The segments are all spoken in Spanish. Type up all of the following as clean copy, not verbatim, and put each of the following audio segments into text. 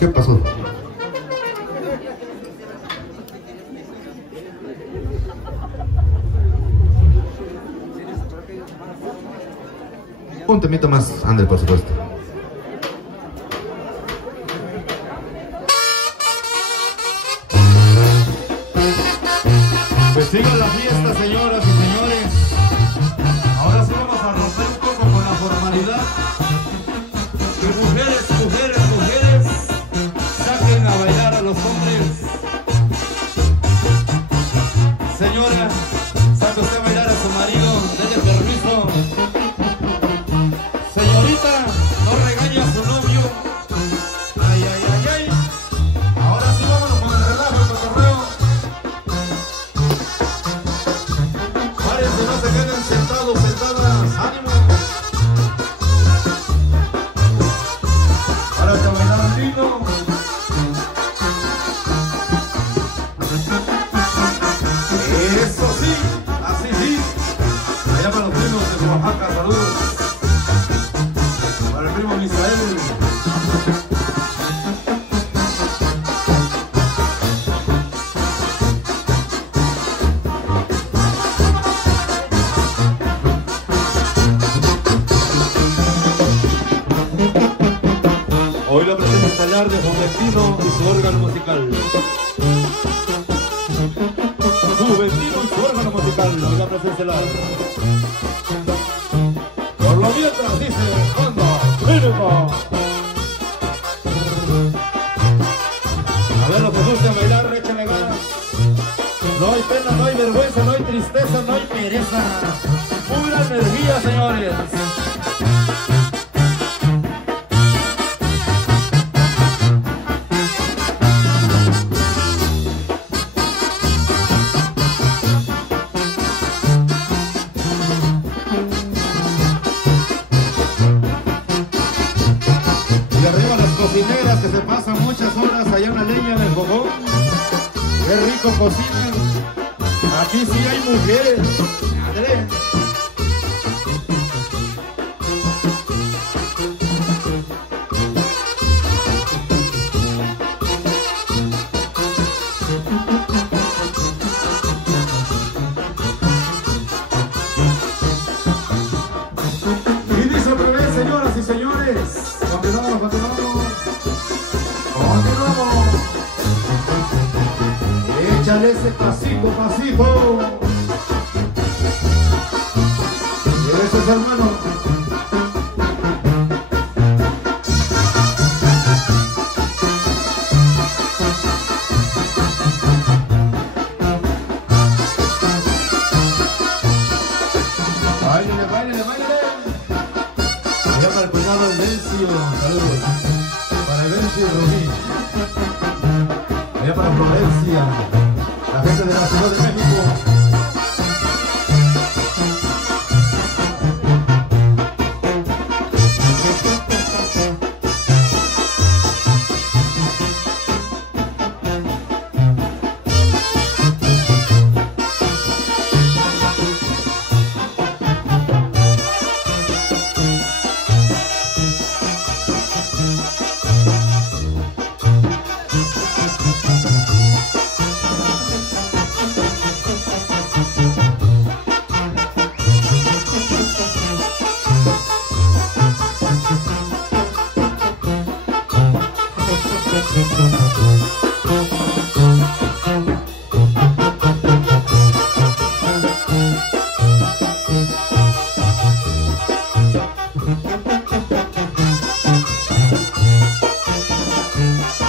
¿Qué pasó? Un temito más, Ander, por supuesto. Pues siga la fiesta, señoras y señores. Ahora sí vamos a romper un poco con la formalidad. Que mujeres, mujeres, mujeres saquen a bailar a los hombres. Señora, saque usted a bailar a su marido, denle permiso. Señorita, no regañe a su novio. Ay, ay, ay, ay. Ahora sí vámonos con el relajo, el cotorreo. Párense, no se queden sentados, sentadas. ¡Ánimo! Ahora que bailar lindo. Eso sí, así sí. Allá para los primos de Oaxaca, saludos. Para el primo Misael. Hoy la presenta estelar de Juventino y su órgano musical. Juventino y su órgano musical, hoy la presenta estelar. Por lo mientras dice Honda, mínimo. A ver, los que gusten bailar, échale ganas. No hay pena, no hay vergüenza, no hay tristeza, no hay pereza. Pura energía, señores. Y arriba las cocineras que se pasan muchas horas allá en la leña en el fogón. Qué rico cocinan. Aquí sí hay mujeres. Andrés. Y dice otra vez, señoras y señores. Continuamos, continuamos. Continuamos. Échale ese pasito, pasito. Y eso es, hermano. Báilele, báilele, báilele. Ya para el cuidado del Vencio, saludos. Para el Vencio y Rubí. Allá para Florencia, la gente de la Ciudad de México.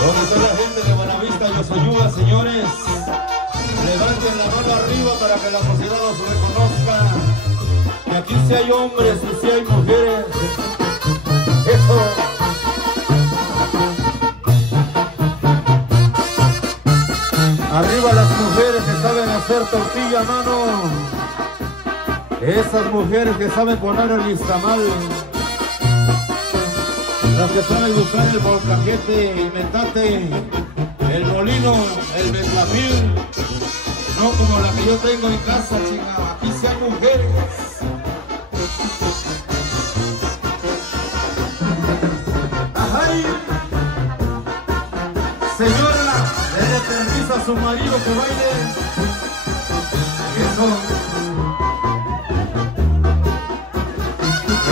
¿Dónde está la gente de Buenavista y Osoyuga, señores? Levanten la mano arriba para que la sociedad los reconozca. Que aquí sí hay hombres y sí hay mujeres. Eso. Arriba las mujeres que saben hacer tortilla a mano. Esas mujeres que saben poner el listamal. Las que saben usar el molcajete, el metate, el molino, el metlafil. No como la que yo tengo en casa, chingada. Aquí sí hay mujeres. ¡Ajay! Señora, dele permiso a su marido que baile.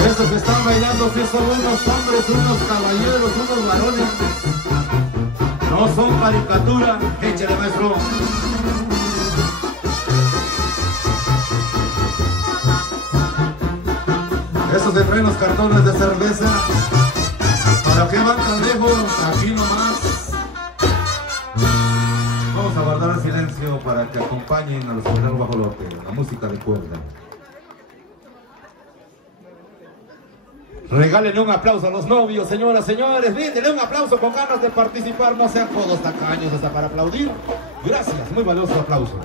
Esos que están bailando sí son unos hombres, unos caballeros, unos varones. No son caricatura. Échale, maestro. Esos de traen los cartones de cerveza. ¿Para qué van tan lejos? Aquí nomás. Vamos a guardar el silencio para que acompañen a los General Guajolote, la música de Puebla. Regálenle un aplauso a los novios, señoras, señores. Bríndele un aplauso con ganas de participar. No sean todos tacaños hasta para aplaudir. Gracias, muy valiosos aplausos.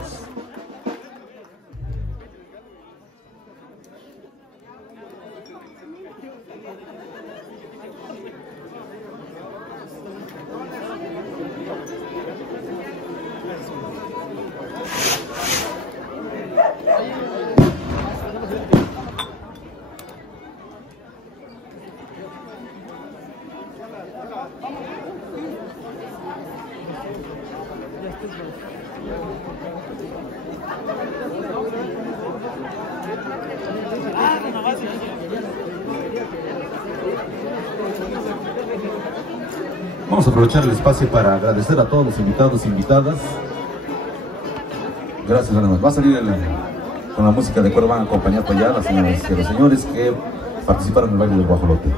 Vamos a aprovechar el espacio para agradecer a todos los invitados e invitadas. Gracias, hermanos. Va a salir con la música de cuerda, van a acompañar para allá las señoras y los señores que participaron en el baile del guajolote.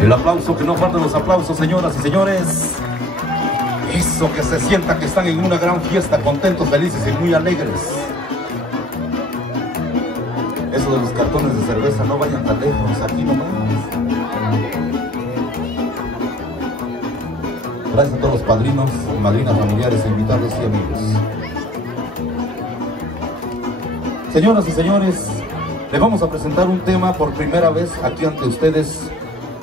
El aplauso, que no falten los aplausos, señoras y señores. Eso, que se sienta que están en una gran fiesta, contentos, felices y muy alegres. Eso de los cartones de cerveza, no vayan tan lejos, aquí nomás. Gracias a todos los padrinos, madrinas, familiares, invitados y amigos. Señoras y señores, les vamos a presentar un tema por primera vez aquí ante ustedes.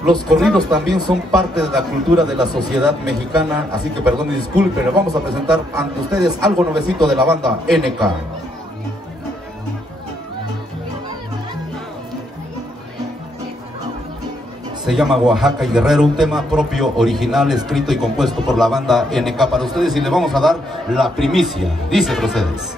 Los corridos también son parte de la cultura de la sociedad mexicana, así que perdón y disculpen, pero vamos a presentar ante ustedes algo nuevecito de la banda NK. Se llama Oaxaca y Guerrero, un tema propio, original, escrito y compuesto por la banda NK para ustedes, y le vamos a dar la primicia. Dice, procedes.